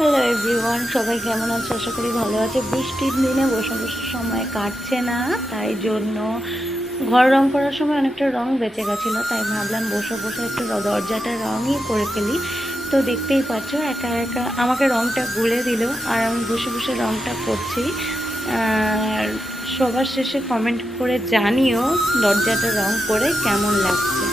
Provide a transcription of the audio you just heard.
Hello everyone, সবাই কেমন আছে? আশা করি ভালো আছে। বৃষ্টির দিনে বসে বসে সময় কাটছে না, তাই জন্য ঘর রং করার সময় অনেকটা রং বেঁচে গেছিলো, তাই ভাবলাম বসে বসে একটু দরজাটা রঙই করে ফেলি। তো দেখতেই পাচ্ছ একা একা আমাকে রংটা গুলে দিল, আর আমি বসে বসে রংটা করছি। আর সবার শেষে কমেন্ট করে জানিও দরজাটা রং করে কেমন লাগছে।